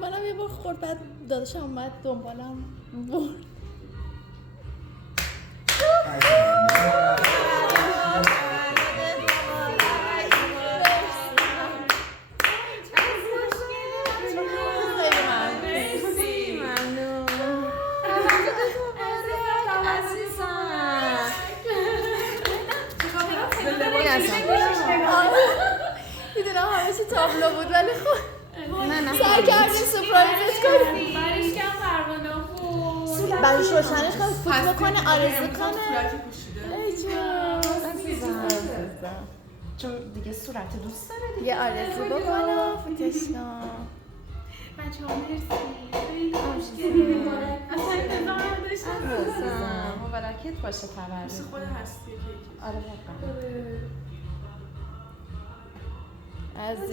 منم یه بار خورد بعد داداشم اومد دنبالم برد. میدونم همه تابلو بود ولی خب نه سعی کردیم سپرایزش کنیم. برش کم پروانه بود. برش روشنش کنیم فوت بکنه آرزو کنه. ای جون چون دیگه صورت دوست داره دیگه. یه آرزو بکنم فوتش کن. بچه ها مرسی. خیلی خوشگلی. اصلا انتظار نداشتم. مبارکت باشه تولد. خود هستی. آره واقعا. از